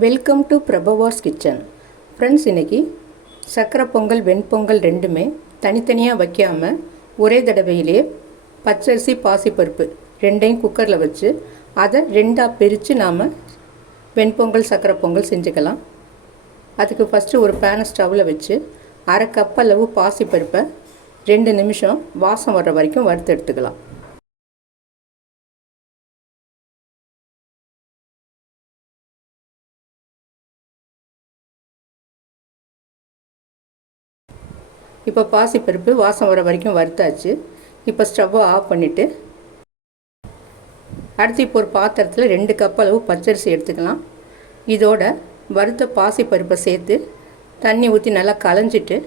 Welcome to பிரபவாஸ் kitchen. Friends, இன்றைக்கி சக்கரை பொங்கல் வெண்பொங்கல் ரெண்டுமே தனித்தனியாக வைக்காமல் ஒரே தடவையிலேயே பச்சரிசி பாசிப்பருப்பு ரெண்டையும் குக்கரில் வச்சு அதை ரெண்டாக பிரித்து நாம் வெண்பொங்கல் சக்கரை பொங்கல் செஞ்சுக்கலாம். அதுக்கு ஃபஸ்ட்டு ஒரு பேனை ஸ்டவ்வில் வச்சு அரை கப் அளவு பாசிப்பருப்பை 2 நிமிஷம் வாசம் வர்ற வரைக்கும் வறுத்து எடுத்துக்கலாம். இப்போ பாசிப்பருப்பு வாசம் வர வரைக்கும் வறுத்தாச்சு. இப்போ ஸ்டவ்வை ஆஃப் பண்ணிவிட்டு அடுத்து இப்போ ஒரு பாத்திரத்தில் 2 கப் அளவு பச்சரிசி எடுத்துக்கலாம். இதோட வறுத்த பாசிப்பருப்பை சேர்த்து தண்ணி ஊற்றி நல்லா களைஞ்சிட்டு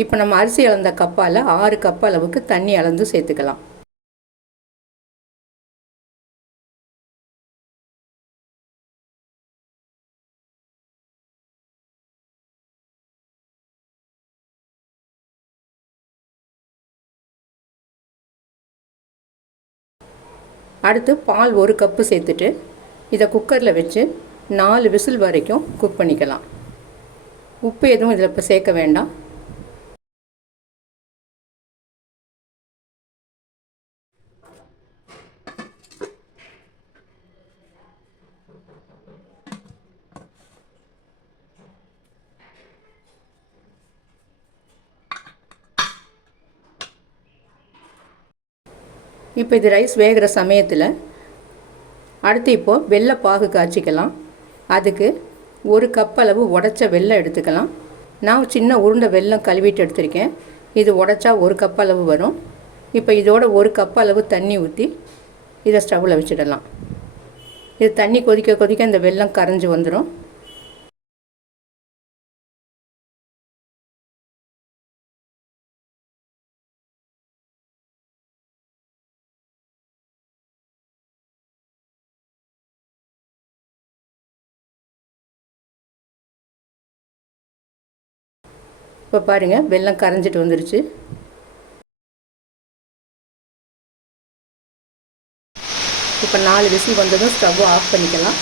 இப்போ நம்ம அரிசி அளந்த கப்பால் 6 கப் அளவுக்கு தண்ணி அளந்து சேர்த்துக்கலாம். அடுத்து பால் 1 கப்பு சேர்த்துட்டு இதை குக்கரில் வச்சு 4 விசில் வரைக்கும் குக் பண்ணிக்கலாம். உப்பு எதுவும் இதில் இப்போ சேர்க்க வேண்டாம். இப்போ இது ரைஸ் வேகிற சமயத்தில் அடுத்து இப்போது வெள்ளை பாகு காய்ச்சிக்கலாம். அதுக்கு 1 கப் அளவு உடச்ச வெல்லம் எடுத்துக்கலாம். நான் சின்ன உருண்டை வெல்லம் கழுவிட்டு எடுத்திருக்கேன். இது உடச்சா 1 கப் அளவு வரும். இப்போ இதோட 1 கப் அளவு தண்ணி ஊற்றி இதை ஸ்டவ்வில் வச்சிடலாம். இது தண்ணி கொதிக்க கொதிக்க இந்த வெல்லம் கரைஞ்சி வந்துடும். இப்போ பாருங்கள், வெல்லம் கரைஞ்சிட்டு வந்துருச்சு. இப்போ 4 விசில் வந்ததும் ஸ்டவ் ஆஃப் பண்ணிக்கலாம்.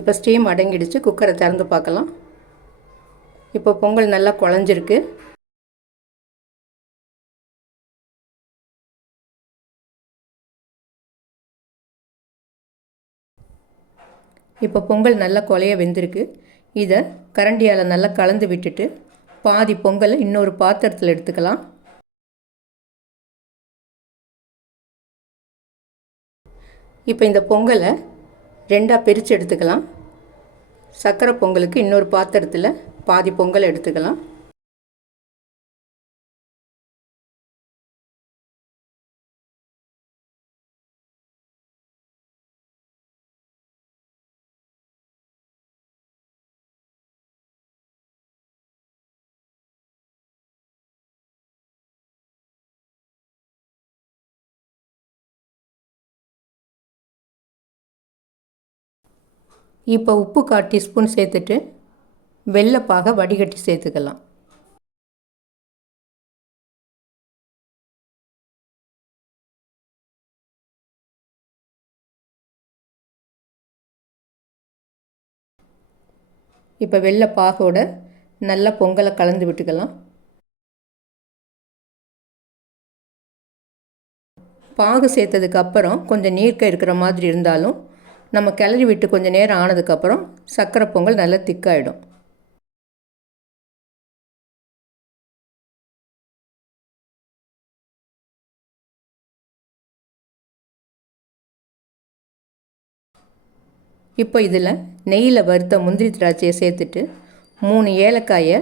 இப்போ ஸ்டீம் அடங்கிடுச்சு. குக்கரை திறந்து பார்க்கலாம். இப்போ பொங்கல் நல்லா குழஞ்சிருக்கு. இப்போ பொங்கல் நல்லா குழைய வெந்திருக்கு. இதை கரண்டியால் நல்லா கலந்து விட்டுட்டு பாதி பொங்கலை இன்னொரு பாத்திரத்தில் எடுத்துக்கலாம். இப்போ இந்த பொங்கலை ரெண்டாக பிரித்து எடுத்துக்கலாம். சக்கரை பொங்கலுக்கு இன்னொரு பாத்திரத்தில் பாதி பொங்கலை எடுத்துக்கலாம். இப்போ உப்பு 1/4 டீஸ்பூன் சேர்த்துட்டு வெள்ளைப்பாகை வடிகட்டி சேர்த்துக்கலாம். இப்போ வெள்ளைப்பாகோட நல்லா பொங்கலை கலந்து விட்டுக்கலாம். பாகு சேர்த்ததுக்கு அப்புறம் கொஞ்சம் நீர்க்க இருக்கிற மாதிரி இருந்தாலும் நம்ம கிளறி விட்டு கொஞ்சம் நேரம் ஆனதுக்கப்புறம் சக்கரை பொங்கல் நல்லா திக்காயிடும். இப்போ இதில் நெய்யில் வறுத்த முந்திரி திராட்சையை சேர்த்துட்டு 3 ஏலக்காயை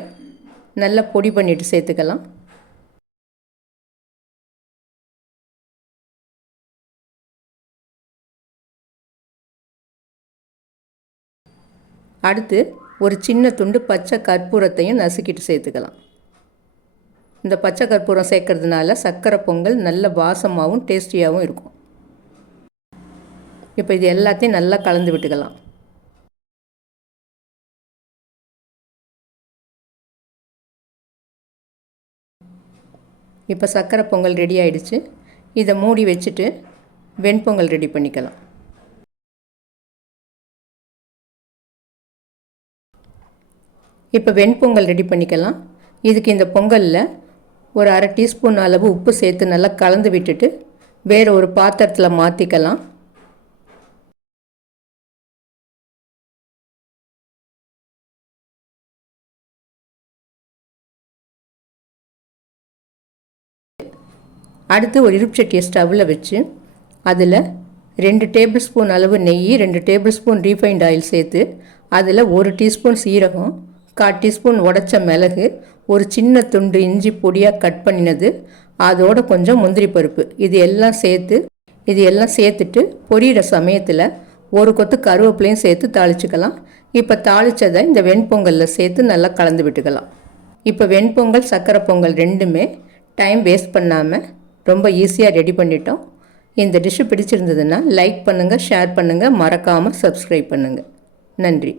நல்லா பொடி பண்ணிவிட்டு சேர்த்துக்கலாம். அடுத்து ஒரு சின்ன துண்டு பச்சை கற்பூரத்தையும் நசுக்கிட்டு சேர்த்துக்கலாம். இந்த பச்சை கற்பூரம் சேர்க்கறதுனால சக்கரை பொங்கல் நல்ல வாசமாகவும் டேஸ்டியாகவும் இருக்கும். இப்போ இது எல்லாத்தையும் நல்லா கலந்து விட்டுக்கலாம். இப்போ சர்க்கரை பொங்கல் ரெடி ஆயிடுச்சு. இதை மூடி வச்சுட்டு வெண்பொங்கல் ரெடி பண்ணிக்கலாம். இப்போ வெண்பொங்கல் ரெடி பண்ணிக்கலாம். இதுக்கு இந்த பொங்கலில் ஒரு அரை டீஸ்பூன் அளவு உப்பு சேர்த்து நல்லா கலந்து விட்டுட்டு வேறு ஒரு பாத்திரத்தில் மாற்றிக்கலாம். அடுத்து ஒரு இருப்புச்சட்டியை ஸ்டவ்வில் வச்சு அதில் 2 டேபிள் ஸ்பூன் அளவு நெய், 2 டேபிள் ஸ்பூன் ரீஃபைண்ட் ஆயில் சேர்த்து அதில் 1 டீஸ்பூன் சீரகம், 1/4 டீஸ்பூன் உடைச்ச மிளகு, ஒரு சின்ன துண்டு இஞ்சி பொடியாக கட் பண்ணினது, அதோட கொஞ்சம் முந்திரி பருப்பு, இது எல்லாம் சேர்த்துட்டு பொரியிற சமயத்தில் ஒரு கொத்து கருவேப்பிலையும் சேர்த்து தாளிச்சுக்கலாம். இப்போ தாளித்ததை இந்த வெண்பொங்கலில் சேர்த்து நல்லா கலந்து விட்டுக்கலாம். இப்போ வெண்பொங்கல் சர்க்கரை பொங்கல் ரெண்டுமே டைம் வேஸ்ட் பண்ணாமல் ரொம்ப ஈஸியாக ரெடி பண்ணிட்டோம். இந்த டிஷ்ஷு பிடிச்சிருந்ததுன்னா லைக் பண்ணுங்கள், ஷேர் பண்ணுங்கள், மறக்காமல் சப்ஸ்கிரைப் பண்ணுங்கள். நன்றி.